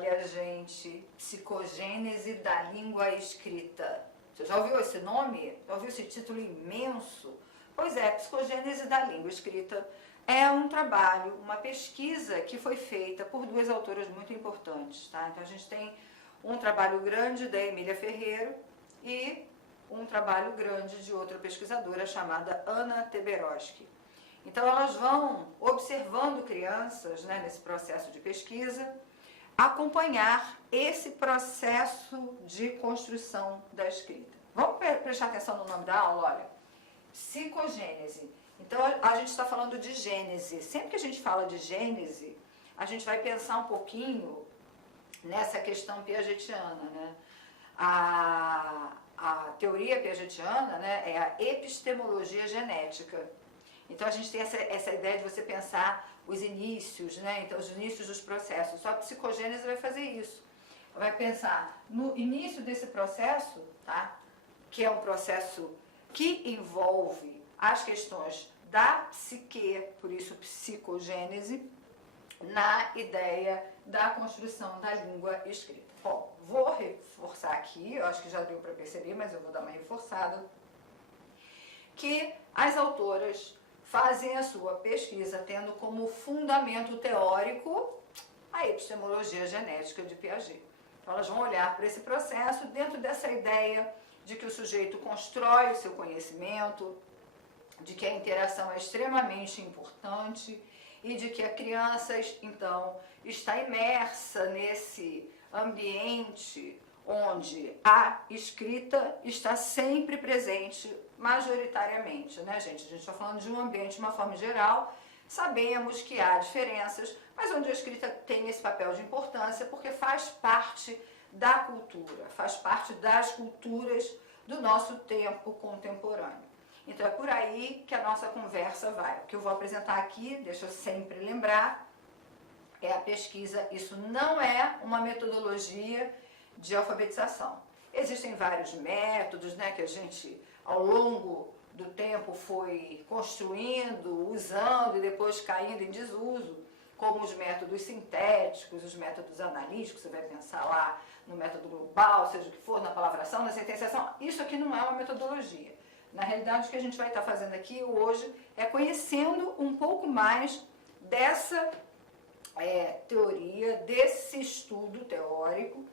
Olha, gente, psicogênese da língua escrita. Você já ouviu esse nome? Já ouviu esse título imenso? Pois é, psicogênese da língua escrita é um trabalho, uma pesquisa que foi feita por duas autoras muito importantes, tá? Então a gente tem um trabalho grande da Emília Ferreiro e um trabalho grande de outra pesquisadora chamada Anna Teberoski. Então elas vão observando crianças, né, nesse processo de pesquisa, acompanhar esse processo de construção da escrita. Vamos prestar atenção no nome da aula, olha. Psicogênese. Então a gente está falando de gênese. Sempre que a gente fala de gênese, a gente vai pensar um pouquinho nessa questão piagetiana, né? A teoria piagetiana, né, é a epistemologia genética. Então a gente tem essa ideia de você pensar os inícios, né? Então os inícios dos processos. Só a psicogênese vai fazer isso. Vai pensar no início desse processo, tá? Que é um processo que envolve as questões da psique, por isso psicogênese, na ideia da construção da língua escrita. Bom, vou reforçar aqui, eu acho que já deu para perceber, mas eu vou dar uma reforçada, que as autoras fazem a sua pesquisa tendo como fundamento teórico a epistemologia genética de Piaget. Então elas vão olhar para esse processo dentro dessa ideia de que o sujeito constrói o seu conhecimento, de que a interação é extremamente importante e de que a criança, então, está imersa nesse ambiente onde a escrita está sempre presente, majoritariamente, né, gente? A gente está falando de um ambiente de uma forma geral, sabemos que há diferenças, mas onde a escrita tem esse papel de importância porque faz parte da cultura, faz parte das culturas do nosso tempo contemporâneo. Então é por aí que a nossa conversa vai. O que eu vou apresentar aqui, deixa eu sempre lembrar, é a pesquisa. Isso não é uma metodologia de alfabetização. Existem vários métodos, né, que a gente, ao longo do tempo, foi construindo, usando e depois caindo em desuso, como os métodos sintéticos, os métodos analíticos. Você vai pensar lá no método global, seja o que for, na palavração, na sentenciação. Isso aqui não é uma metodologia. Na realidade, o que a gente vai estar fazendo aqui hoje é conhecendo um pouco mais dessa teoria, desse estudo teórico,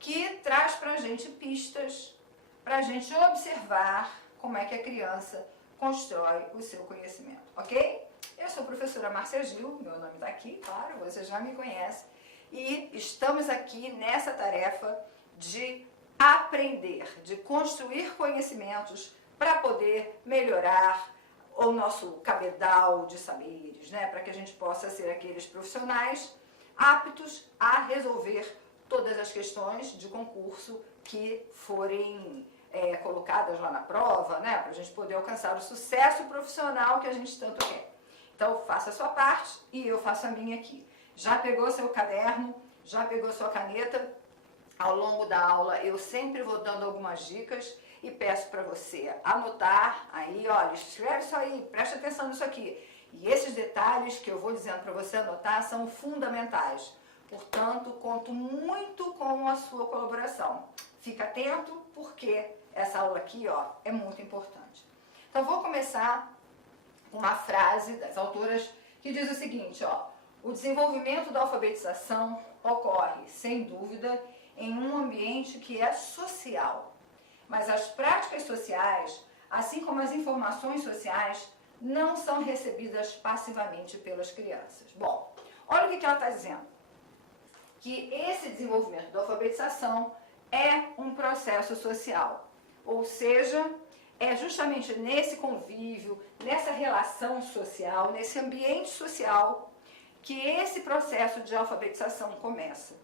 que traz para a gente pistas, para a gente observar como é que a criança constrói o seu conhecimento, ok? Eu sou a professora Márcia Gil, meu nome está aqui, claro, você já me conhece, e estamos aqui nessa tarefa de aprender, de construir conhecimentos para poder melhorar o nosso cabedal de saberes, né? Para que a gente possa ser aqueles profissionais aptos a resolver todas as questões de concurso que forem colocadas lá na prova, né? Para a gente poder alcançar o sucesso profissional que a gente tanto quer. Então, faça a sua parte e eu faço a minha aqui. Já pegou seu caderno? Já pegou sua caneta? Ao longo da aula eu sempre vou dando algumas dicas e peço para você anotar aí, olha, escreve isso aí, preste atenção nisso aqui. E esses detalhes que eu vou dizendo para você anotar são fundamentais. Portanto, conto muito com a sua colaboração. Fica atento porque essa aula aqui, ó, é muito importante. Então, vou começar com uma frase das autoras que diz o seguinte, ó: o desenvolvimento da alfabetização ocorre, sem dúvida, em um ambiente que é social. Mas as práticas sociais, assim como as informações sociais, não são recebidas passivamente pelas crianças. Bom, olha o que ela está dizendo. Que esse desenvolvimento da alfabetização é um processo social. Ou seja, é justamente nesse convívio, nessa relação social, nesse ambiente social, que esse processo de alfabetização começa.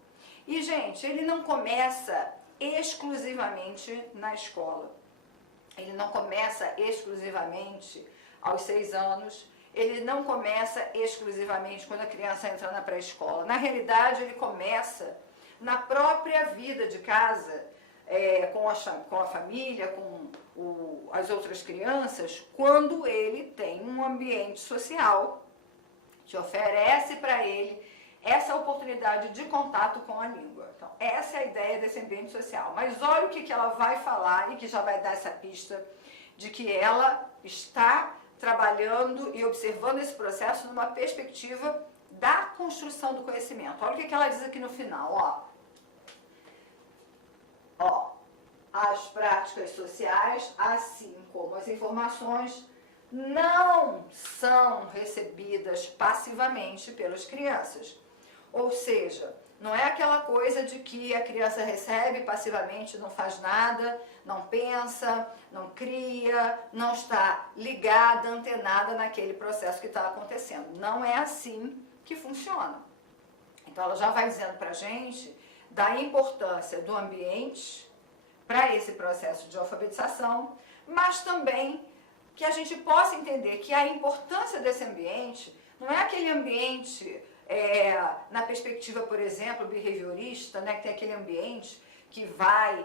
E, gente, ele não começa exclusivamente na escola. Ele não começa exclusivamente aos 6 anos. Ele não começa exclusivamente quando a criança entra na pré-escola. Na realidade, ele começa na própria vida de casa, com a família, com as outras crianças, quando ele tem um ambiente social que oferece para ele essa oportunidade de contato com a língua. Então, essa é a ideia desse ambiente social. Mas olha o que ela vai falar e que já vai dar essa pista de que ela está trabalhando e observando esse processo numa perspectiva da construção do conhecimento. Olha o que ela diz aqui no final, ó. As práticas sociais, assim como as informações, não são recebidas passivamente pelas crianças. Ou seja, não é aquela coisa de que a criança recebe passivamente, não faz nada, não pensa, não cria, não está ligada, antenada naquele processo que está acontecendo. Não é assim que funciona. Então ela já vai dizendo para a gente da importância do ambiente para esse processo de alfabetização, mas também que a gente possa entender que a importância desse ambiente não é aquele ambiente na perspectiva, por exemplo, behaviorista, né, que tem aquele ambiente que vai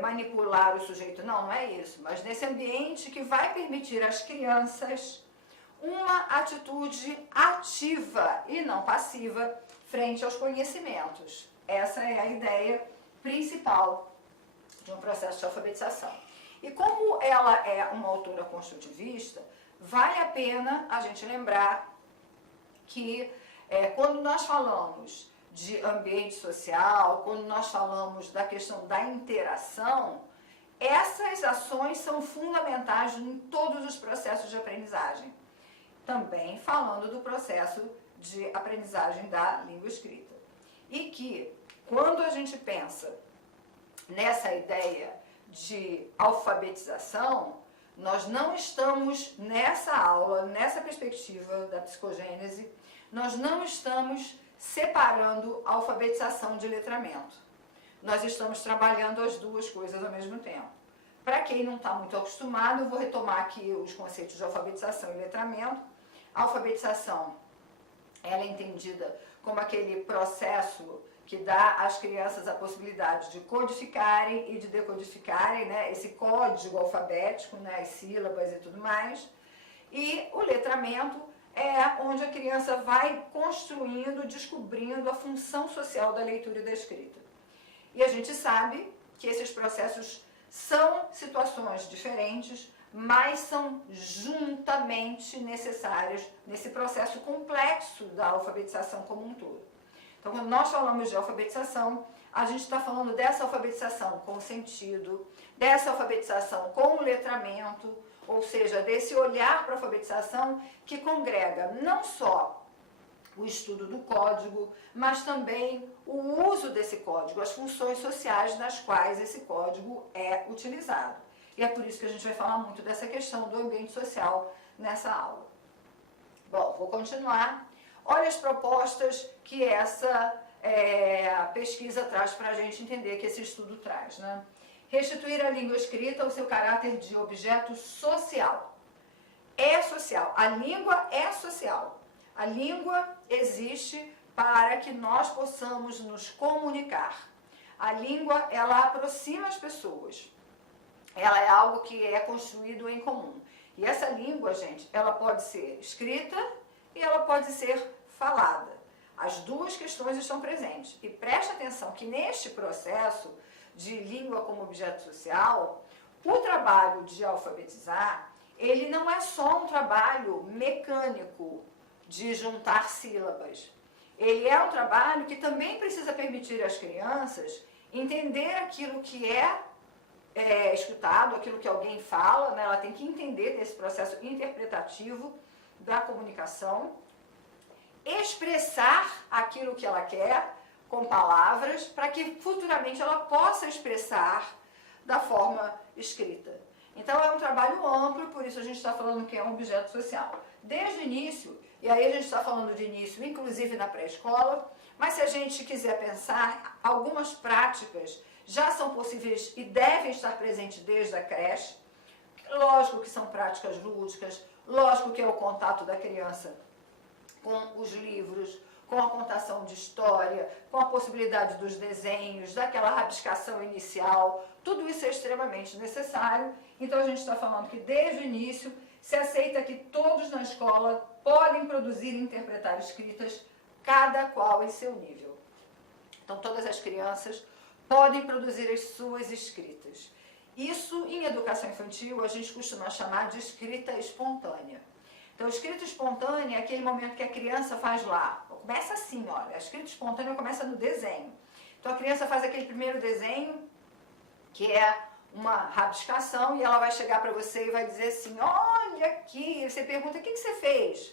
manipular o sujeito. Não é isso, mas nesse ambiente que vai permitir às crianças uma atitude ativa e não passiva frente aos conhecimentos. Essa é a ideia principal de um processo de alfabetização. E como ela é uma autora construtivista, vale a pena a gente lembrar que quando nós falamos de ambiente social, quando nós falamos da questão da interação, essas ações são fundamentais em todos os processos de aprendizagem. Também falando do processo de aprendizagem da língua escrita. E que, quando a gente pensa nessa ideia de alfabetização, nós não estamos nessa aula, nessa perspectiva da psicogênese, nós não estamos separando a alfabetização de letramento. Nós estamos trabalhando as duas coisas ao mesmo tempo. Para quem não está muito acostumado, eu vou retomar aqui os conceitos de alfabetização e letramento. A alfabetização, ela é entendida como aquele processo que dá às crianças a possibilidade de codificarem e de decodificarem, né, esse código alfabético, né, as sílabas e tudo mais. E o letramento é onde a criança vai construindo, descobrindo a função social da leitura e da escrita. E a gente sabe que esses processos são situações diferentes, mas são juntamente necessárias nesse processo complexo da alfabetização como um todo. Então, quando nós falamos de alfabetização, a gente está falando dessa alfabetização com sentido, dessa alfabetização com letramento, ou seja, desse olhar para a alfabetização que congrega não só o estudo do código, mas também o uso desse código, as funções sociais nas quais esse código é utilizado. E é por isso que a gente vai falar muito dessa questão do ambiente social nessa aula. Bom, vou continuar. Olha as propostas que essa pesquisa traz para a gente entender, que esse estudo traz, né? Restituir a língua escrita ao seu caráter de objeto social. É social. A língua é social. A língua existe para que nós possamos nos comunicar. A língua, ela aproxima as pessoas. Ela é algo que é construído em comum. E essa língua, gente, ela pode ser escrita e ela pode ser falada. As duas questões estão presentes. E preste atenção que neste processo de língua como objeto social, o trabalho de alfabetizar, ele não é só um trabalho mecânico de juntar sílabas. Ele é um trabalho que também precisa permitir às crianças entender aquilo que é escutado, aquilo que alguém fala, né? Ela tem que entender desse processo interpretativo da comunicação, expressar aquilo que ela quer com palavras, para que futuramente ela possa expressar da forma escrita. Então é um trabalho amplo, por isso a gente está falando que é um objeto social. Desde o início, e aí a gente está falando de início, inclusive na pré-escola, mas se a gente quiser pensar, algumas práticas já são possíveis e devem estar presentes desde a creche. Lógico que são práticas lúdicas, lógico que é o contato da criança com os livros, com a contação de história, com a possibilidade dos desenhos, daquela rabiscação inicial, tudo isso é extremamente necessário. Então a gente está falando que desde o início se aceita que todos na escola podem produzir e interpretar escritas cada qual em seu nível. Então, todas as crianças podem produzir as suas escritas. Isso, em educação infantil, a gente costuma chamar de escrita espontânea. Então, escrita espontânea é aquele momento que a criança faz lá. Começa assim, olha, a escrita espontânea começa no desenho. Então, a criança faz aquele primeiro desenho, que é uma rabiscação, e ela vai chegar para você e vai dizer assim, olha aqui, você pergunta, o que você fez?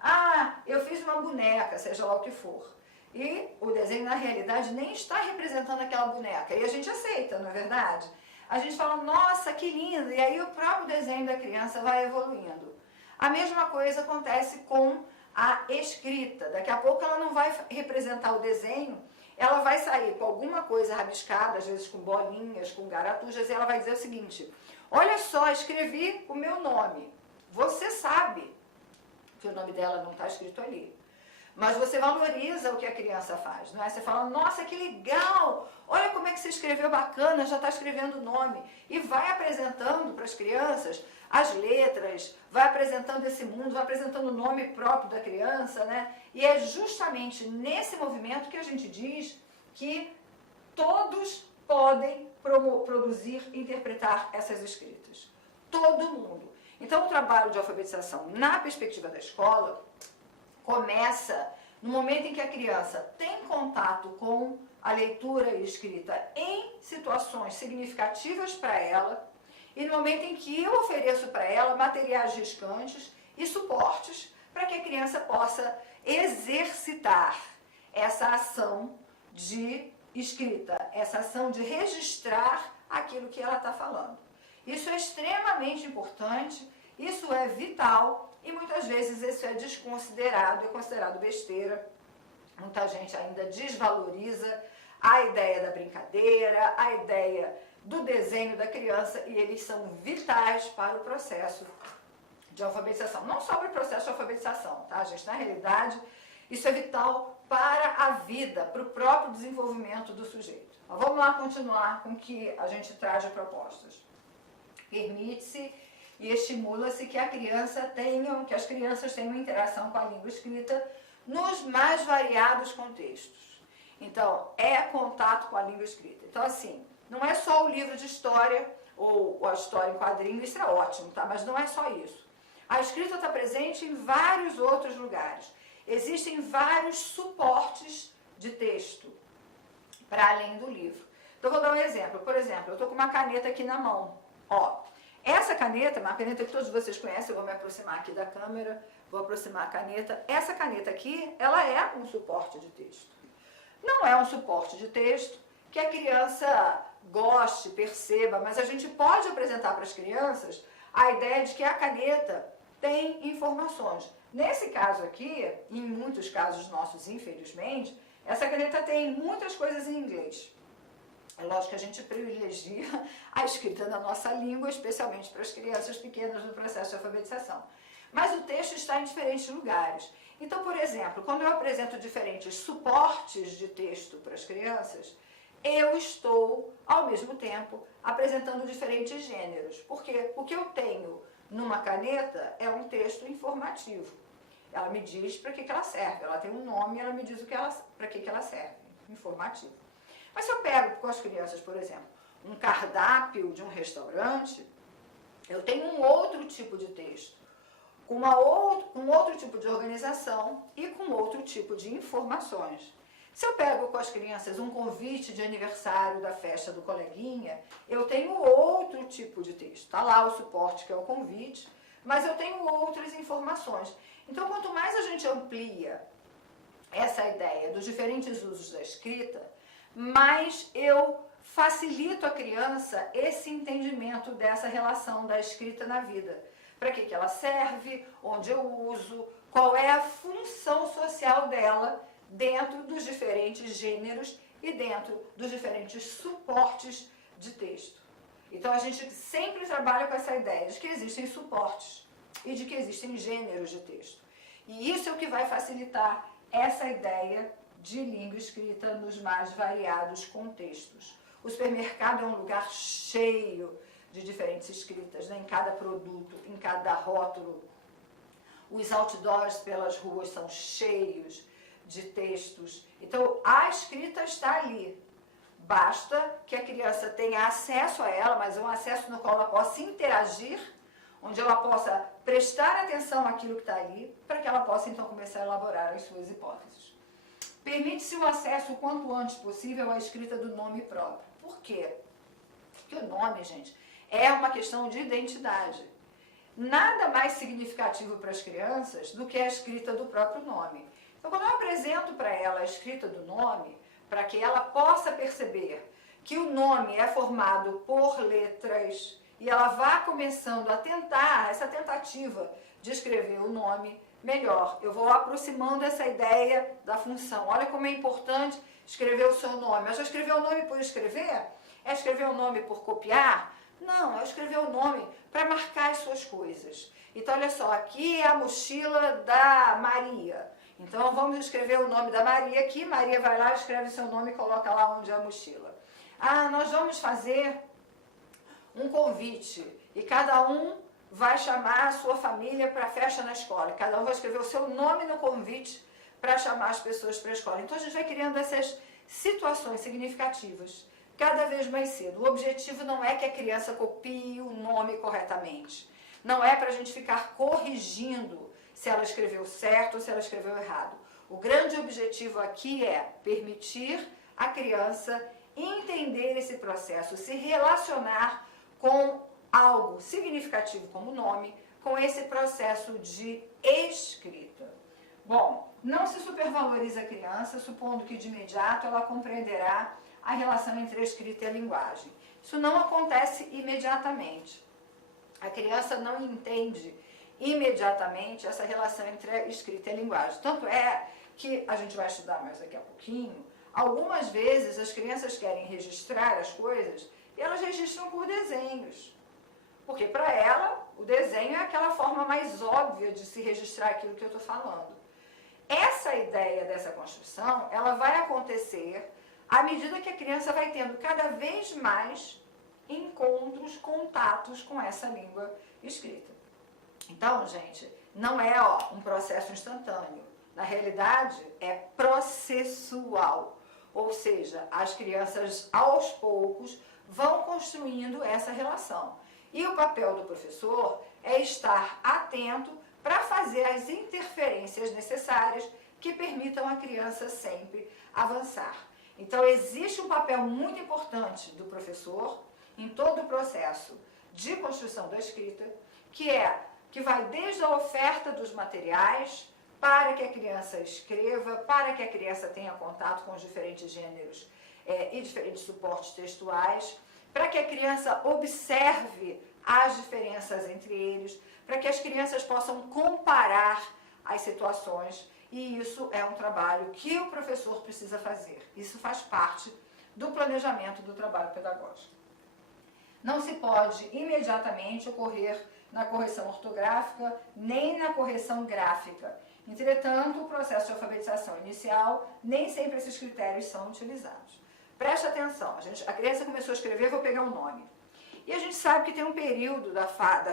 Ah, eu fiz uma boneca, seja lá o que for. E o desenho, na realidade, nem está representando aquela boneca. E a gente aceita, não é verdade? A gente fala, nossa, que lindo! E aí o próprio desenho da criança vai evoluindo. A mesma coisa acontece com a escrita. Daqui a pouco ela não vai representar o desenho, ela vai sair com alguma coisa rabiscada, às vezes com bolinhas, com garatujas, e ela vai dizer o seguinte, olha só, escrevi o meu nome. Você sabe que o nome dela não está escrito ali. Mas você valoriza o que a criança faz, não é? Você fala, nossa, que legal! Olha como é que você escreveu bacana, já está escrevendo o nome. E vai apresentando para as crianças as letras, vai apresentando esse mundo, vai apresentando o nome próprio da criança, né? E é justamente nesse movimento que a gente diz que todos podem produzir e interpretar essas escritas. Todo mundo. Então, o trabalho de alfabetização na perspectiva da escola começa no momento em que a criança tem contato com a leitura e escrita em situações significativas para ela e no momento em que eu ofereço para ela materiais riscantes e suportes para que a criança possa exercitar essa ação de escrita, essa ação de registrar aquilo que ela está falando. Isso é extremamente importante, isso é vital e muitas vezes isso é desconsiderado, é considerado besteira. Muita gente ainda desvaloriza a ideia da brincadeira, a ideia do desenho da criança e eles são vitais para o processo de alfabetização. Não só para o processo de alfabetização, tá, gente? Na realidade, isso é vital para a vida, para o próprio desenvolvimento do sujeito. Mas vamos lá continuar com o que a gente traz de propostas. Permite-se e estimula-se que as crianças tenham interação com a língua escrita nos mais variados contextos. Então, é contato com a língua escrita. Então, assim, não é só o livro de história ou a história em quadrinho, isso é ótimo, tá? Mas não é só isso. A escrita está presente em vários outros lugares. Existem vários suportes de texto para além do livro. Então, vou dar um exemplo. Por exemplo, eu estou com uma caneta aqui na mão. Ó, essa caneta, uma caneta que todos vocês conhecem, eu vou me aproximar aqui da câmera, vou aproximar a caneta. Essa caneta aqui, ela é um suporte de texto. Não é um suporte de texto que a criança goste, perceba, mas a gente pode apresentar para as crianças a ideia de que a caneta tem informações. Nesse caso aqui, em muitos casos nossos, infelizmente, essa caneta tem muitas coisas em inglês. É lógico que a gente privilegia a escrita na nossa língua, especialmente para as crianças pequenas no processo de alfabetização. Mas o texto está em diferentes lugares. Então, por exemplo, quando eu apresento diferentes suportes de texto para as crianças, eu estou, ao mesmo tempo, apresentando diferentes gêneros. Porque o que eu tenho numa caneta é um texto informativo. Ela me diz para que ela serve. Ela tem um nome e ela me diz para que ela serve. Informativo. Mas se eu pego com as crianças, por exemplo, um cardápio de um restaurante, eu tenho um outro tipo de texto, com outro tipo de organização e com outro tipo de informações. Se eu pego com as crianças um convite de aniversário da festa do coleguinha, eu tenho outro tipo de texto. Está lá o suporte, que é o convite, mas eu tenho outras informações. Então, quanto mais a gente amplia essa ideia dos diferentes usos da escrita, mais eu facilito à criança esse entendimento dessa relação da escrita na vida. Para que ela serve, onde eu uso, qual é a função social dela dentro dos diferentes gêneros e dentro dos diferentes suportes de texto. Então, a gente sempre trabalha com essa ideia de que existem suportes e de que existem gêneros de texto. E isso é o que vai facilitar essa ideia de língua escrita nos mais variados contextos. O supermercado é um lugar cheio de diferentes escritas, né? Em cada produto, em cada rótulo. Os outdoors pelas ruas são cheios de textos. Então, a escrita está ali. Basta que a criança tenha acesso a ela, mas um acesso no qual ela possa interagir, onde ela possa prestar atenção àquilo que está ali, para que ela possa então começar a elaborar as suas hipóteses. Permite-se o acesso o quanto antes possível à escrita do nome próprio. Por quê? Porque o nome, gente, é uma questão de identidade. Nada mais significativo para as crianças do que a escrita do próprio nome. Então, quando eu apresento para ela a escrita do nome, para que ela possa perceber que o nome é formado por letras e ela vá começando a tentar, essa tentativa de escrever o nome melhor. Eu vou aproximando essa ideia da função. Olha como é importante escrever o seu nome. É só escrever o nome por escrever? É escrever o nome por copiar? Não, é escrever o nome para marcar as suas coisas. Então, olha só, aqui é a mochila da Maria. Então, vamos escrever o nome da Maria aqui. Maria vai lá, escreve seu nome e coloca lá onde é a mochila. Ah, nós vamos fazer um convite e cada um vai chamar a sua família para a festa na escola. Cada um vai escrever o seu nome no convite para chamar as pessoas para a escola. Então, a gente vai criando essas situações significativas cada vez mais cedo. O objetivo não é que a criança copie o nome corretamente. Não é para a gente ficar corrigindo se ela escreveu certo ou se ela escreveu errado. O grande objetivo aqui é permitir a criança entender esse processo, se relacionar com algo significativo como nome, com esse processo de escrita. Bom, não se supervaloriza a criança, supondo que de imediato ela compreenderá a relação entre a escrita e a linguagem. Isso não acontece imediatamente. A criança não entende imediatamente essa relação entre a escrita e a linguagem. Tanto é que a gente vai estudar mais daqui a pouquinho, algumas vezes as crianças querem registrar as coisas e elas registram por desenhos. Porque para ela, o desenho é aquela forma mais óbvia de se registrar aquilo que eu estou falando. Essa ideia dessa construção, ela vai acontecer à medida que a criança vai tendo cada vez mais encontros, contatos com essa língua escrita. Então, gente, não é um processo instantâneo. Na realidade, é processual. Ou seja, as crianças, aos poucos, vão construindo essa relação. E o papel do professor é estar atento para fazer as interferências necessárias que permitam a criança sempre avançar. Então, existe um papel muito importante do professor em todo o processo de construção da escrita, que vai desde a oferta dos materiais para que a criança escreva, para que a criança tenha contato com os diferentes gêneros e diferentes suportes textuais, para que a criança observe as diferenças entre eles, para que as crianças possam comparar as situações. E isso é um trabalho que o professor precisa fazer. Isso faz parte do planejamento do trabalho pedagógico. Não se pode imediatamente ocorrer na correção ortográfica, nem na correção gráfica. Entretanto, o processo de alfabetização inicial, nem sempre esses critérios são utilizados. Preste atenção, a criança começou a escrever, vou pegar um nome. E a gente sabe que tem um período da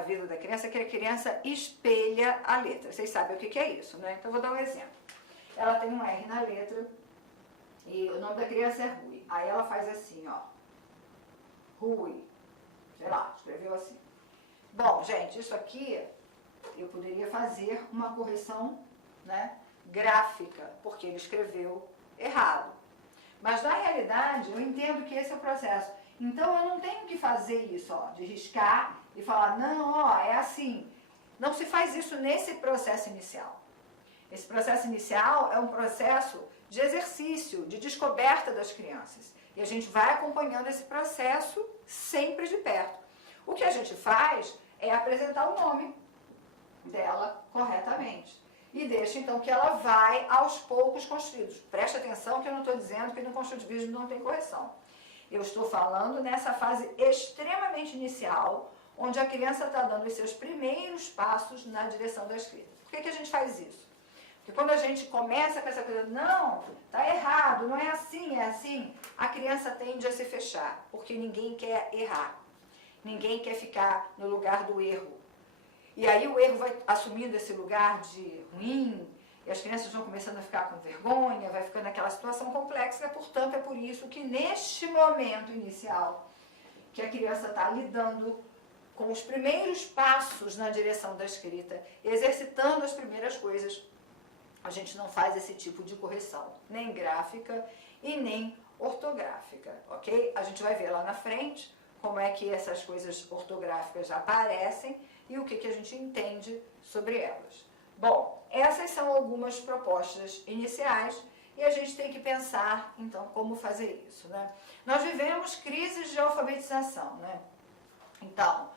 vida da criança que a criança espelha a letra. Vocês sabem o que é isso, né? Então, eu vou dar um exemplo. Ela tem um R na letra e o nome da criança é Rui. Aí ela faz assim, ó. Rui. Sei lá, escreveu assim. Bom, gente, isso aqui eu poderia fazer uma correção, né, gráfica, porque ele escreveu errado. Mas, na realidade, eu entendo que esse é o processo. Então, eu não tenho que fazer isso, ó, de riscar e falar, não, ó, é assim. Não se faz isso nesse processo inicial. Esse processo inicial é um processo de exercício, de descoberta das crianças. E a gente vai acompanhando esse processo sempre de perto. O que a gente faz é apresentar o nome dela corretamente. E deixa, então, que ela vai aos poucos construídos. Preste atenção que eu não estou dizendo que no construtivismo não tem correção. Eu estou falando nessa fase extremamente inicial, onde a criança está dando os seus primeiros passos na direção da escrita. Por que a gente faz isso? Porque quando a gente começa com essa coisa, não, está errado, não é assim, a criança tende a se fechar, porque ninguém quer errar. Ninguém quer ficar no lugar do erro. E aí o erro vai assumindo esse lugar de ruim, e as crianças vão começando a ficar com vergonha, vai ficando aquela situação complexa, portanto é por isso que neste momento inicial, que a criança está lidando com os primeiros passos na direção da escrita, exercitando as primeiras coisas, a gente não faz esse tipo de correção, nem gráfica e nem ortográfica, ok? A gente vai ver lá na frente como é que essas coisas ortográficas aparecem e o que a gente entende sobre elas. Bom, essas são algumas propostas iniciais e a gente tem que pensar, então, como fazer isso, né? Nós vivemos crises de alfabetização, né? Então,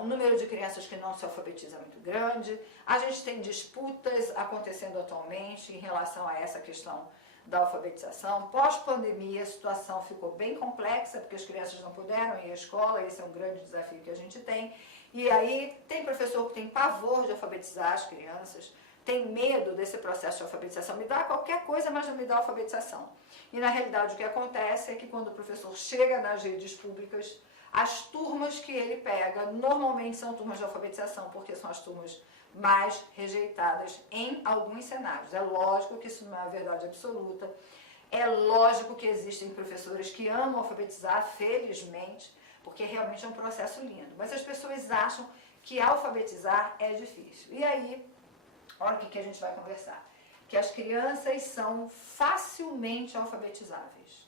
o número de crianças que não se alfabetiza é muito grande, a gente tem disputas acontecendo atualmente em relação a essa questão da alfabetização. Pós-pandemia, a situação ficou bem complexa, porque as crianças não puderam ir à escola, esse é um grande desafio que a gente tem. E aí, tem professor que tem pavor de alfabetizar as crianças, tem medo desse processo de alfabetização, me dá qualquer coisa, mas não me dá alfabetização. E na realidade o que acontece é que quando o professor chega nas redes públicas, as turmas que ele pega normalmente são turmas de alfabetização, porque são as turmas mais rejeitadas em alguns cenários. É lógico que isso não é a verdade absoluta, é lógico que existem professores que amam alfabetizar, felizmente, porque realmente é um processo lindo, mas as pessoas acham que alfabetizar é difícil. E aí, olha o que a gente vai conversar, que as crianças são facilmente alfabetizáveis.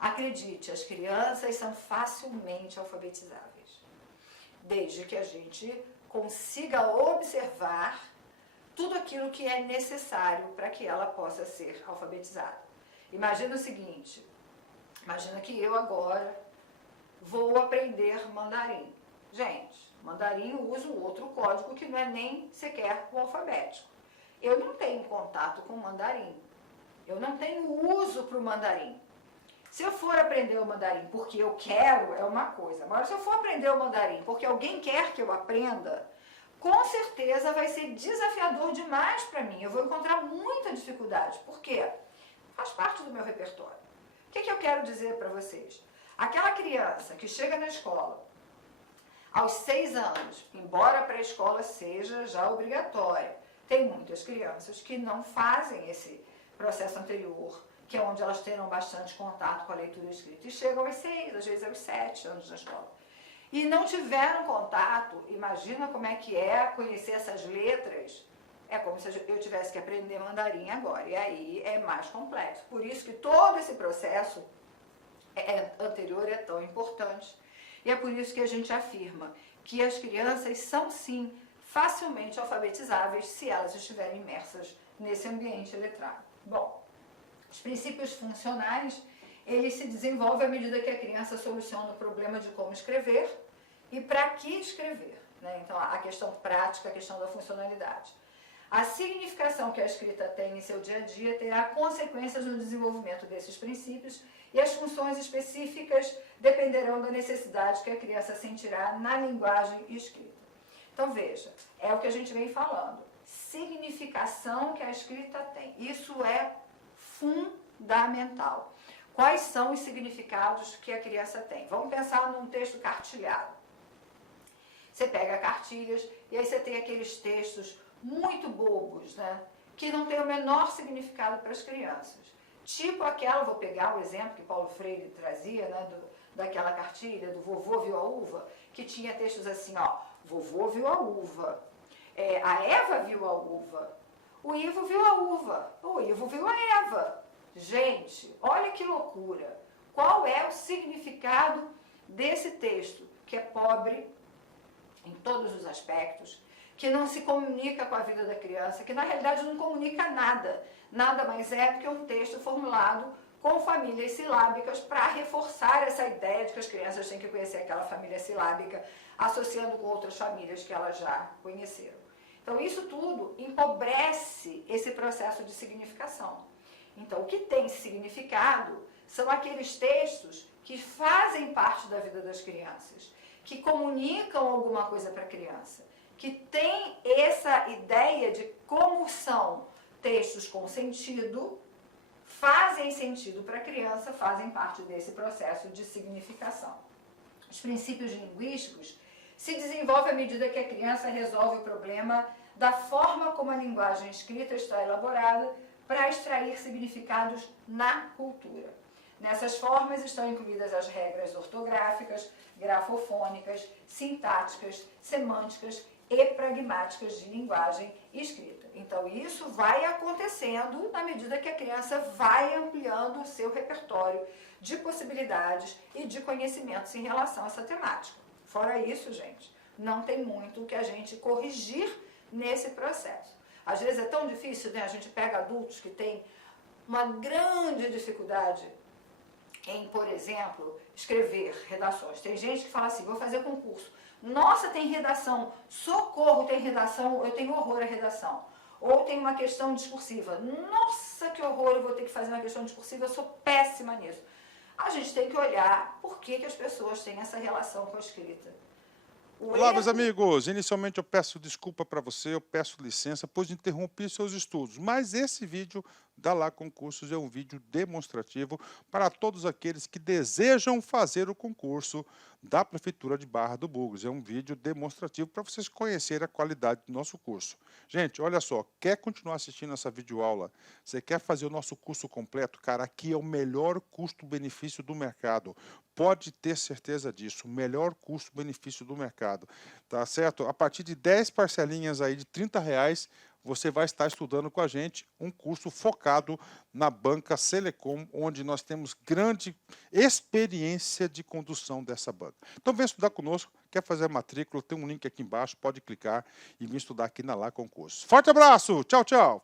Acredite, as crianças são facilmente alfabetizáveis, desde que a gente consiga observar tudo aquilo que é necessário para que ela possa ser alfabetizada. Imagina o seguinte, imagina que eu agora vou aprender mandarim. Gente, mandarim usa um outro código que não é nem sequer o alfabético. Eu não tenho contato com o mandarim, eu não tenho uso para o mandarim. Se eu for aprender o mandarim porque eu quero, é uma coisa. Agora, se eu for aprender o mandarim porque alguém quer que eu aprenda, com certeza vai ser desafiador demais para mim. Eu vou encontrar muita dificuldade. Por quê? Faz parte do meu repertório. O que eu quero dizer para vocês? Aquela criança que chega na escola aos 6 anos, embora a pré-escola seja já obrigatória, tem muitas crianças que não fazem esse processo anterior, que é onde elas terão bastante contato com a leitura e escrita, e chegam aos 6, às vezes aos 7 anos na escola. E não tiveram contato, imagina como é que é conhecer essas letras, é como se eu tivesse que aprender mandarim agora, e aí é mais complexo. Por isso que todo esse processo anterior é tão importante, e é por isso que a gente afirma que as crianças são sim facilmente alfabetizáveis se elas estiverem imersas nesse ambiente letrado. Bom, os princípios funcionais, eles se desenvolvem à medida que a criança soluciona o problema de como escrever e para que escrever, né? Então, a questão prática, a questão da funcionalidade. A significação que a escrita tem em seu dia a dia terá consequências no desenvolvimento desses princípios e as funções específicas dependerão da necessidade que a criança sentirá na linguagem escrita. Então, veja, é o que a gente vem falando. Significação que a escrita tem. Isso é fundamental. Quais são os significados que a criança tem? Vamos pensar num texto cartilhado. Você pega cartilhas e aí você tem aqueles textos muito bobos, né? Que não tem o menor significado para as crianças. Tipo aquela, vou pegar o exemplo que Paulo Freire trazia, né? Daquela cartilha do vovô viu a uva, que tinha textos assim, ó, vovô viu a uva, a Eva viu a uva, o Ivo viu a uva, o Ivo viu a Eva. Gente, olha que loucura. Qual é o significado desse texto, que é pobre em todos os aspectos, que não se comunica com a vida da criança, que na realidade não comunica nada. Nada mais é do que um texto formulado com famílias silábicas para reforçar essa ideia de que as crianças têm que conhecer aquela família silábica, associando com outras famílias que elas já conheceram. Então, isso tudo empobrece esse processo de significação. Então, o que tem significado são aqueles textos que fazem parte da vida das crianças, que comunicam alguma coisa para a criança, que tem essa ideia de como são textos com sentido, fazem sentido para a criança, fazem parte desse processo de significação. Os princípios linguísticos se desenvolvem à medida que a criança resolve o problema da forma como a linguagem escrita está elaborada para extrair significados na cultura. Nessas formas estão incluídas as regras ortográficas, grafofônicas, sintáticas, semânticas e pragmáticas de linguagem escrita. Então, isso vai acontecendo na medida que a criança vai ampliando o seu repertório de possibilidades e de conhecimentos em relação a essa temática. Fora isso, gente, não tem muito o que a gente corrigir nesse processo. Às vezes é tão difícil, né? A gente pega adultos que têm uma grande dificuldade em, por exemplo, escrever redações. Tem gente que fala assim, vou fazer concurso. Nossa, tem redação, socorro, tem redação, eu tenho horror à redação. Ou tem uma questão discursiva. Nossa, que horror, eu vou ter que fazer uma questão discursiva, eu sou péssima nisso. A gente tem que olhar por que as pessoas têm essa relação com a escrita. Olá, meus amigos. Inicialmente eu peço desculpa para você, eu peço licença, pois interrompi seus estudos. Mas esse vídeo da Lá Concursos é um vídeo demonstrativo para todos aqueles que desejam fazer o concurso da Prefeitura de Barra do Bugres. É um vídeo demonstrativo para vocês conhecerem a qualidade do nosso curso. Gente, olha só, quer continuar assistindo essa videoaula? Você quer fazer o nosso curso completo? Cara, aqui é o melhor custo-benefício do mercado. Pode ter certeza disso, o melhor custo-benefício do mercado, tá certo? A partir de 10 parcelinhas aí de R$30, você vai estar estudando com a gente um curso focado na banca Selecom, onde nós temos grande experiência de condução dessa banca. Então vem estudar conosco, quer fazer a matrícula, tem um link aqui embaixo, pode clicar e vir estudar aqui na Lá Concursos. Forte abraço, tchau, tchau!